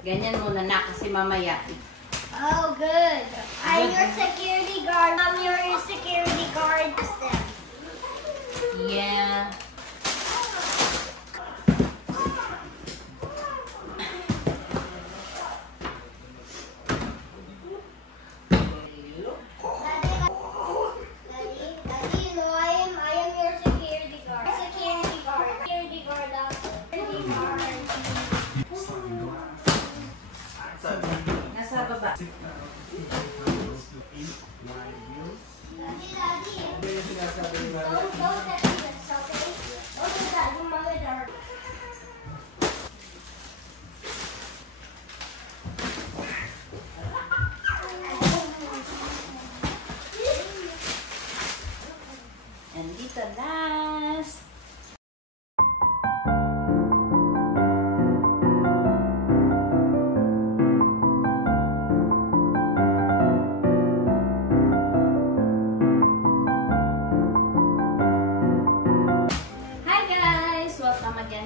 Ganyan muna na kasi mamaya. Oh, good. I'm your security guard. I'm your security guard. Yeah. Nasa baba. And dito last.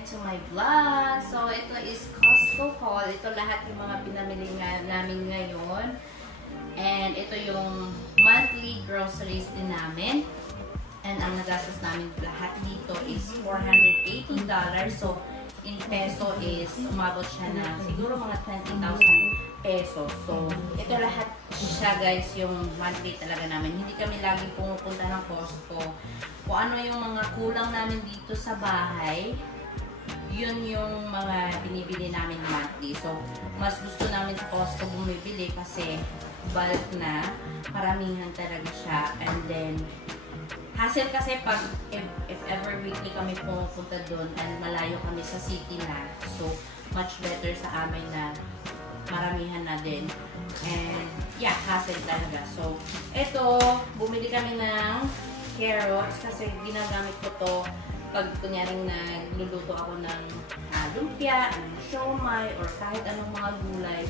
To my vlog. So, ito is Costco haul. Ito lahat yung mga pinamili namin ngayon. And ito yung monthly groceries din namin. And ang nagastos namin lahat dito is $480. So, in peso is umabot siya na siguro mga 20,000 pesos. So, ito lahat siya guys yung monthly talaga namin. Hindi kami lagi pumupunta ng Costco. Kung ano yung mga kulang namin dito sa bahay, yun yung mga binibili namin monthly. So, mas gusto namin sa Costco bumibili kasi bulk na, paramihan talaga siya. And then, hassle kasi pag if ever weekly kami pumunta doon and malayo kami sa city na, so, much better sa amin na maramihan na din. And, yeah, hassle talaga. So, eto, bumili kami ng carrots kasi ginagamit ko to pag kunyaring nagluluto ako ng lumpia, siomai, or kahit anong mga gulay.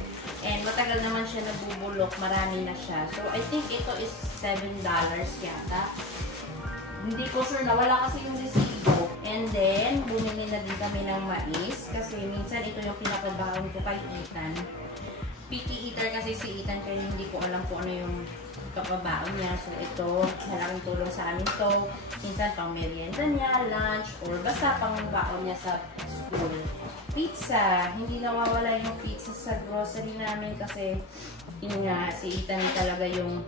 And matagal naman siya nabubulok, marami na siya. So, I think ito is $7 yata. Hindi ko sure, nawala kasi yung resibo. And then, bumili na din kami ng mais kasi minsan ito yung pinapabawang ko kay Ethan. Picky eater kasi si Ethan kaya hindi ko alam kung ano yung kapabaon niya. So, ito, malaking tulong sa amin to. Minsan, pang merienda niya, lunch, or basta pang baon niya sa school. Pizza. Hindi nawawala yung pizza sa grocery namin kasi yun nga, si Ethan talaga yung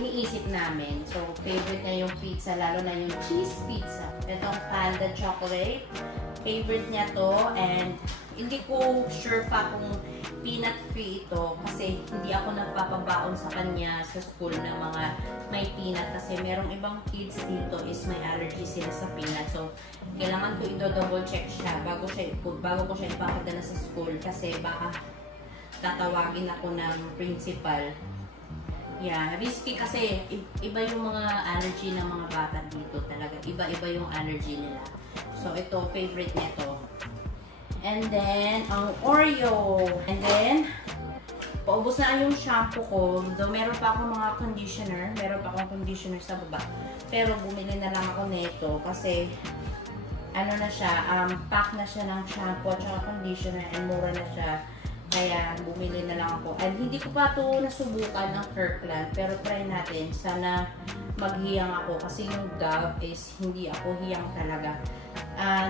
iniisip namin. So, favorite niya yung pizza, lalo na yung cheese pizza. Itong Panda Chocolate. Favorite niya to, and hindi ko sure pa kung peanut free ito kasi hindi ako nagpapabaon sa kanya sa school ng mga may peanut kasi merong ibang kids dito is may allergy sila sa peanut. So, kailangan ko i-double check siya bago ko siya ipapadala sa school kasi baka tatawagin ako ng principal. Yeah, risky kasi iba yung mga allergy ng mga bata dito talaga. Iba-iba yung allergy nila. So, ito, favorite nito. And then, ang Oreo. And then, paubos na yung shampoo ko. Though, meron pa akong mga conditioner. Meron pa akong conditioner sa baba. Pero, bumili na lang ako nito kasi, ano na siya, pack na siya ng shampoo at saka conditioner and mura na siya. Kaya, bumili na lang ako. And hindi ko pa ito nasubukan ng Kirkland. Pero, try natin. Sana maghiyang ako kasi yung Dove is hindi ako hiyang talaga.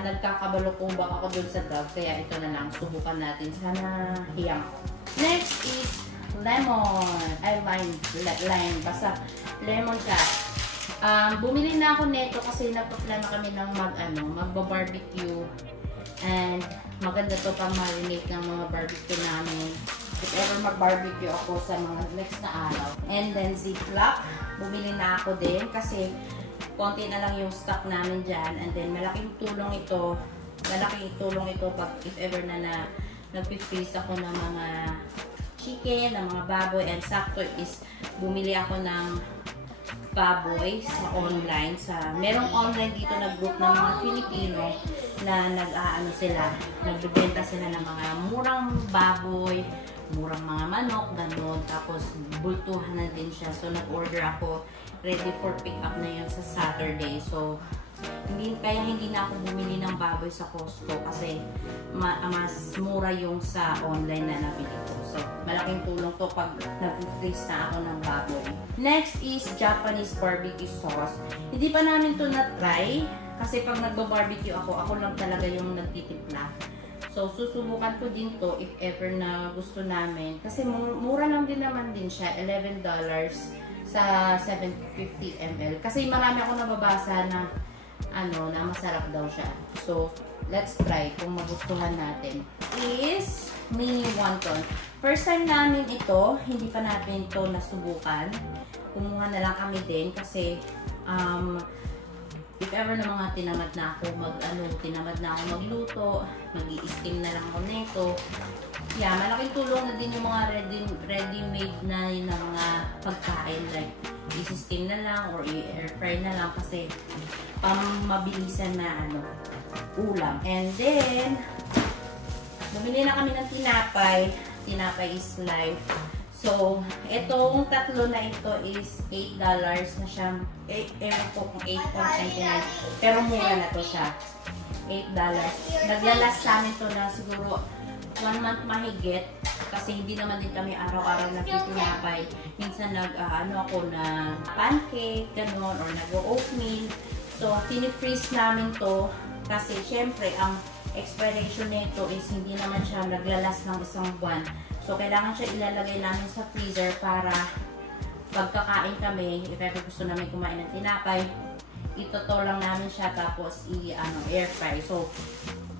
Nagkakabalokong baka ako dun sa Dove. Kaya ito na lang. Subukan natin. Sana hiyang ako. Next is lemon. Ay, lime. Basta lemon siya. Bumili na ako nito kasi napaplano kami ng magba-barbecue. And maganda to pang marinate ng mga barbecue namin. If ever mag-barbecue ako sa mga next na araw. And then Ziploc. Bumili na ako din kasi konti na lang yung stock namin dyan. And then, malaking tulong ito. Malaking tulong ito pag if ever na nag-freeze ako ng mga chicken, ng mga baboy. And sakto is, bumili ako ng baboy sa online. Merong online dito na group ng mga Filipino na nagbibenta sila ng mga murang baboy, murang mga manok, gano'n. Tapos, bultuhan na din siya. So, nag-order ako. Ready for pick up na yun sa Saturday. So, hindi kaya hindi na ako bumili ng baboy sa Costco kasi mas mura yung sa online na nabili ko. So, malaking tulong to pag nag-freeze na ako ng baboy. Next is Japanese barbecue sauce. Hindi pa namin to na-try kasi pag nagba-barbecue ako lang talaga yung nagtitimpla. So, susubukan ko din to if ever na gusto namin. Kasi mura lang din naman din siya. $11 sa 750 ml. Kasi marami ako nababasa na na masarap daw siya. So, let's try kung magustuhan natin. Is mini wonton. First time namin ito, hindi pa natin ito nasubukan. Kumuha na lang kami din kasi if ever na mga tinamad na ako magluto, mag-i-steam na lang ako nito. Yeah, malaking tulong na din yung mga ready-made na yung mga pagkain. Like, i-steam na lang or i-air fry na lang kasi mabilisan na ulam. And then, bumili na kami ng tinapay. Tinapay is life. So, itong tatlo na ito is $8 na siya. Ewan ko kung 8.99. Pero mura na to siya. $8. Naglalas sa amin to na siguro 1 month mahigit. Kasi hindi naman din kami araw-araw nagtitinapay. Minsan ako na pancake, gano'n, or nag-oatmeal. So, tinifreeze namin to. Kasi, syempre, ang expiration nito is hindi naman siya naglalas ng isang buwan. So, kailangan siya ilalagay namin sa freezer para pagkakain kami, if ever gusto namin kumain ng tinapay, itoto lang namin siya tapos air fry. So,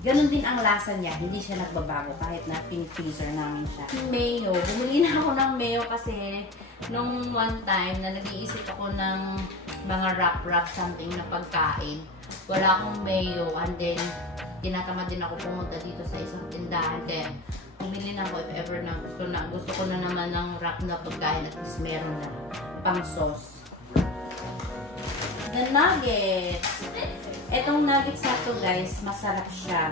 ganun din ang lasa niya. Hindi siya nagbabago kahit na pin-freezer namin siya. Mayo. Bumili na ako ng mayo kasi nung one time na nag-iisip ako ng mga wrap something na pagkain. Wala akong mayo and then tinatamad din ako pumunta dito sa isang tindahan. Then, bumili na ako if ever na gusto ko na naman ng wrap na pagkain at least meron na pang sauce. The nuggets. Etong nuggets na to guys, masarap siya.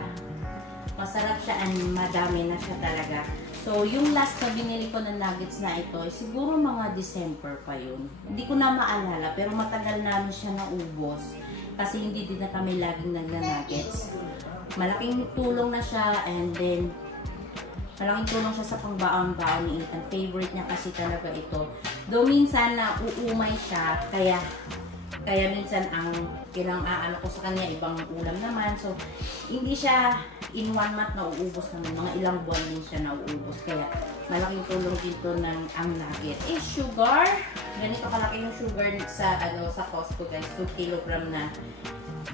Masarap siya and madami na siya talaga. So, yung last na binili ko na nuggets na ito, siguro mga December pa yun. Hindi ko na maalala, pero matagal namin siya naubos. Kasi hindi din na kami laging nagna-nuggets. Malaking tulong na siya and then malaking tulong siya sa pangbaon-baon ni Ethan. Favorite niya kasi talaga ito. Though minsan na uumay siya, kaya minsan ang aano ko sa kanya, ibang ulam naman. So, hindi siya in 1 month na uubos naman. Mga ilang buwan din siya na uubos. Kaya, malaking tulong dito ng ang nugget. Sugar. Ganito kalaki yung sugar sa Costco guys. 2 kilogram na.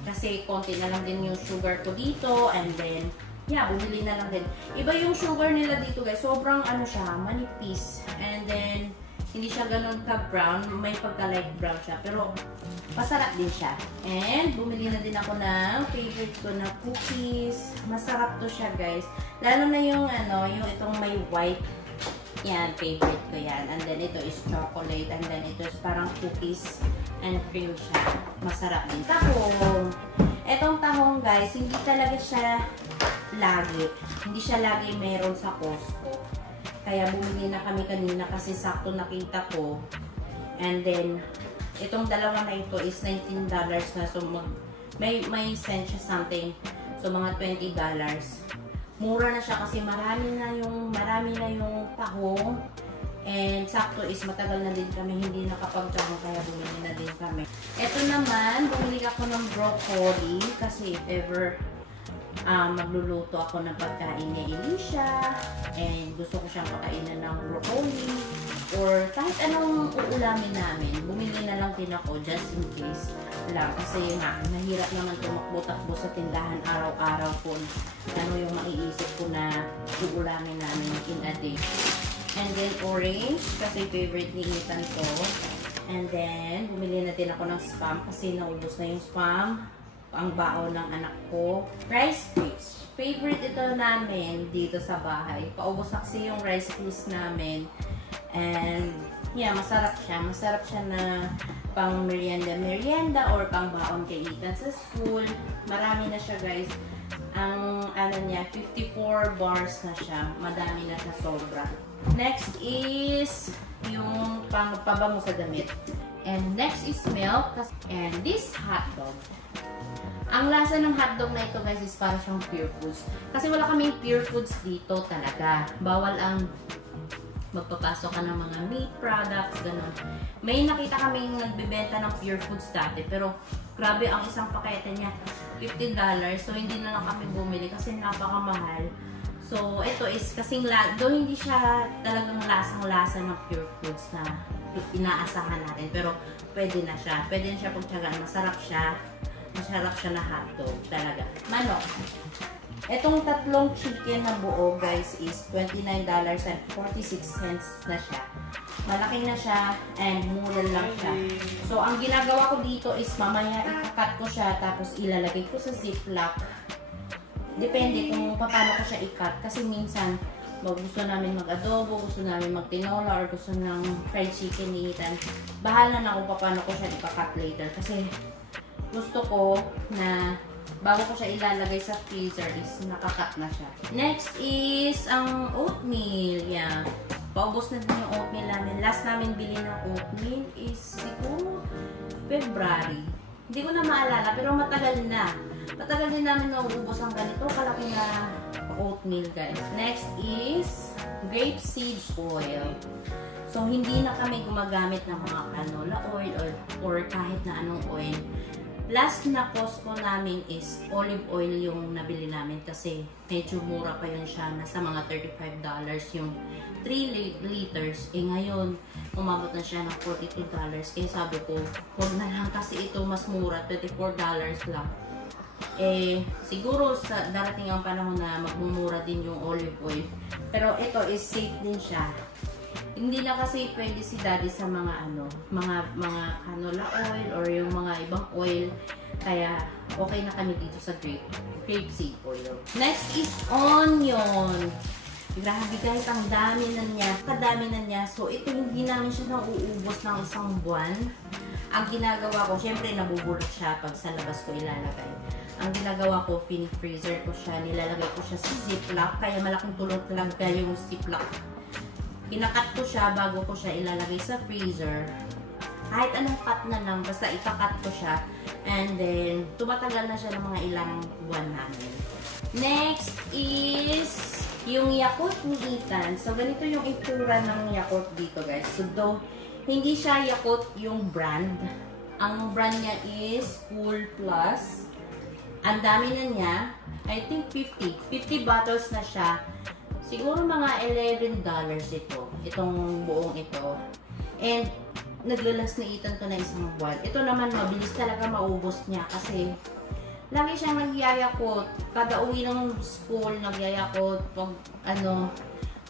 Kasi, konti na lang din yung sugar ko dito. And then, yeah, bumili na lang din. Iba yung sugar nila dito guys. Sobrang siya, manipis. And then, hindi siya ganun ka-brown. May pagka-light brown siya. Pero, masarap din siya. And, bumili na din ako ng favorite ko na cookies. Masarap to siya, guys. Lalo na yung, yung itong may white. Yan, favorite ko yan. And then, ito is chocolate. And then, ito is parang cookies and cream siya. Masarap din. Tahong. Etong tahong, guys, hindi talaga siya lagi. Hindi siya lagi meron sa Costco. Kaya bumili na kami kanina kasi sakto nakita ko. And then, itong dalawa na ito is $19 na. So, may cent siya something. So, mga $20. Mura na siya kasi marami na yung tahong. And sakto is matagal na din kami hindi nakapagtahong kaya bumili na din kami. Ito naman, bumili ako ng broccoli kasi if ever magluluto ako ng pagkain ni Elisha and gusto ko siyang pakainan ng broccoli or kahit anong uulamin namin, bumili na lang din ako just in case lang kasi mahirap naman tumakbo-takbo sa tindahan araw-araw kung ano yung maiisip ko na uulamin namin in a day. And then orange kasi favorite ni Ethan ko. And then bumili na din ako ng Spam kasi naubos na yung Spam. Ang baon ng anak ko. Rice cakes. Favorite ito namin dito sa bahay. Paubos na kasi yung rice cakes namin. And, yeah, masarap siya. Masarap siya na pang merienda or pang baon kay Ethan sa school. Marami na siya, guys. Ang, niya, 54 bars na siya. Madami na siya sobra. Next is yung pabango sa damit. And next is milk. And this hot dog. Ang lasa ng hotdog na ito guys is para siyang pure foods. Kasi wala kaming pure foods dito talaga. Bawal ang magpapasok ka ng mga meat products, gano'n. May nakita kaming nagbebenta ng pure foods dati, pero grabe ang isang pakete niya, $50. So, hindi na lang kami bumili kasi napakamahal. So, ito is kasing though hindi siya talagang lasang-lasa ng pure foods na inaasahan natin, pero pwede na siya. Pwede na siya pagtsagaan. Masarap siya. Masarap siya na hotdog talaga. Manok. Itong tatlong chicken na buo guys is $29.46 na siya. Malaki na siya and mura lang siya. So, ang ginagawa ko dito is mamaya ikakat ko siya tapos ilalagay ko sa ziplock. Depende kung paano ko siya i-cut. Kasi minsan, gusto namin mag-adobo, gusto namin mag-tinola, or gusto ng fried chicken ni Ethan. Bahala na kung paano ko siya i-cut later. Kasi gusto ko na bago ko siya ilalagay sa freezer is nakakat na siya. Next is ang oatmeal. Yeah. Paubos na din yung oatmeal namin. Last namin bili ng oatmeal is siguro February. Hindi ko na maalala pero matagal na. Matagal din namin nauubos ang ganito kalaki na oatmeal guys. Next is grapeseed oil. So hindi na kami gumagamit ng mga canola oil or kahit na anong oil. Last na Costco namin is olive oil yung nabili namin kasi medyo mura pa yun siya. Nasa mga $35 yung 3 liters. Eh ngayon, umabot na siya ng $42. Kaya sabi ko, huwag na lang kasi ito mas mura, $24 lang. Eh, siguro sa darating ang panahon na magmumura din yung olive oil. Pero ito is safe din siya. Hindi na kasi pwede si daddy sa mga mga canola oil or yung mga ibang oil. Kaya okay na kami dito sa grapeseed oil. Next is onion. Grabe guys, ang dami na niya. Kadami na niya. So ito hindi namin siya nauubos ng isang buwan. Ang ginagawa ko, syempre nabubulot siya pag sa labas ko ilalagay. Ang ginagawa ko, freezer ko siya. Nilalagay ko siya sa ziplock. Kaya malaking tulong talaga yung ziplock. Kinakat ko siya bago ko siya ilalagay sa freezer. Kahit anong cut na lang, basta ikakat ko siya. And then, tumatagal na siya ng mga ilang buwan namin. Next is yung Yakult ni Ethan. So, ganito yung itsura ng Yakult dito guys. So, though, hindi siya Yakult yung brand. Ang brand niya is Cool Plus. Ang dami na niya. I think 50 bottles na siya. Siguro mga $11 ito. Itong buong ito. And, naglalas na Ethan to na isang buwan. Ito naman, mabilis talaga maubos niya kasi lagi siyang nagyayakot. Kada uwi ng school, nagyayakot. Pag,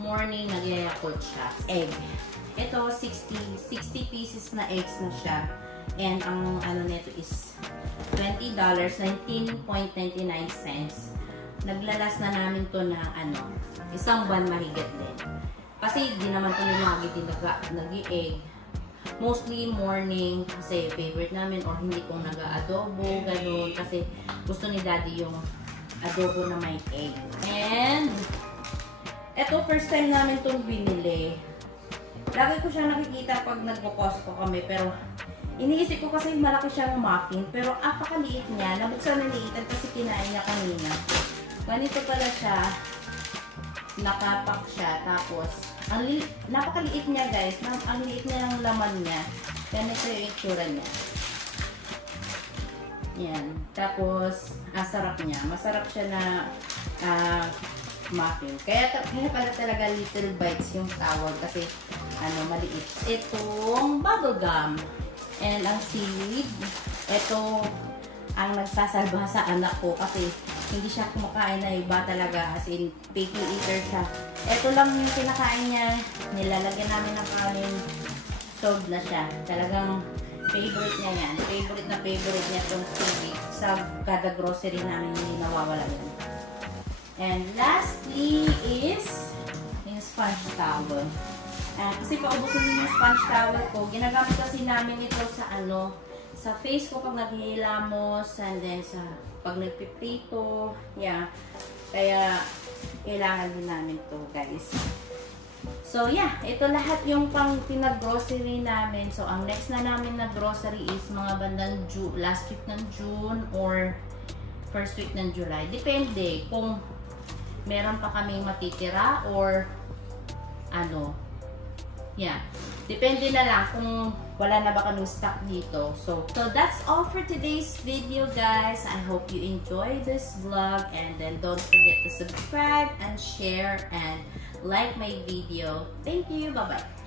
morning, nagyayakot siya. Egg. Ito, 60 pieces na eggs na siya. And, ang nito is $20, 19.99 cents. Naglalas na namin to na isang buwan mahigit din. Kasi di naman ito yung lagi din nag-i-egg. Mostly morning kasi favorite namin or hindi kong nag-adobo, gano'n. Kasi gusto ni daddy yung adobo na may egg. And eto first time namin itong binili. Lagi ko siya nakikita pag nagpo-Costco kami pero iniisip ko kasi malaki siyang muffin pero apakaliit niya. Nabuksan na liitan kasi kinain niya kanina. Ganito pala siya. Nakapak siya. Tapos, napakaliit niya guys. Ang liit niya ng laman niya. Ganito yung itsura niya. Yan. Tapos, sarap niya. Masarap siya na muffin. Kaya pala talaga little bites yung tawag kasi maliit. Itong bubble gum. And ang seaweed. Ito ang nagsasalba sa anak ko kasi hindi siya kumakain na iba talaga as in picky eater siya. Ito lang yung kinakain niya. Nilalagyan namin ng kanin. Sold na siya. Talagang favorite niya yan. Favorite niya itong seaweed. Sa kada grocery namin hindi nawawala yun. And lastly is yung sponge towel. Kasi paubusan din yung sponge towel ko. Ginagamit kasi namin ito sa sa face ko pag naghihilamos and then sa pag nagpiprito. Yeah. Kaya kailangan din namin to guys. So yeah, ito lahat yung pang pinag-grocery namin. So ang next na namin na grocery is mga bandang last week ng June or first week ng July. Depende kung meron pa kaming matitira or ano. Yeah. Depende na lang kung wala na ba kaming stock dito. So that's all for today's video, guys. I hope you enjoyed this vlog, and then don't forget to subscribe and share and like my video. Thank you. Bye-bye.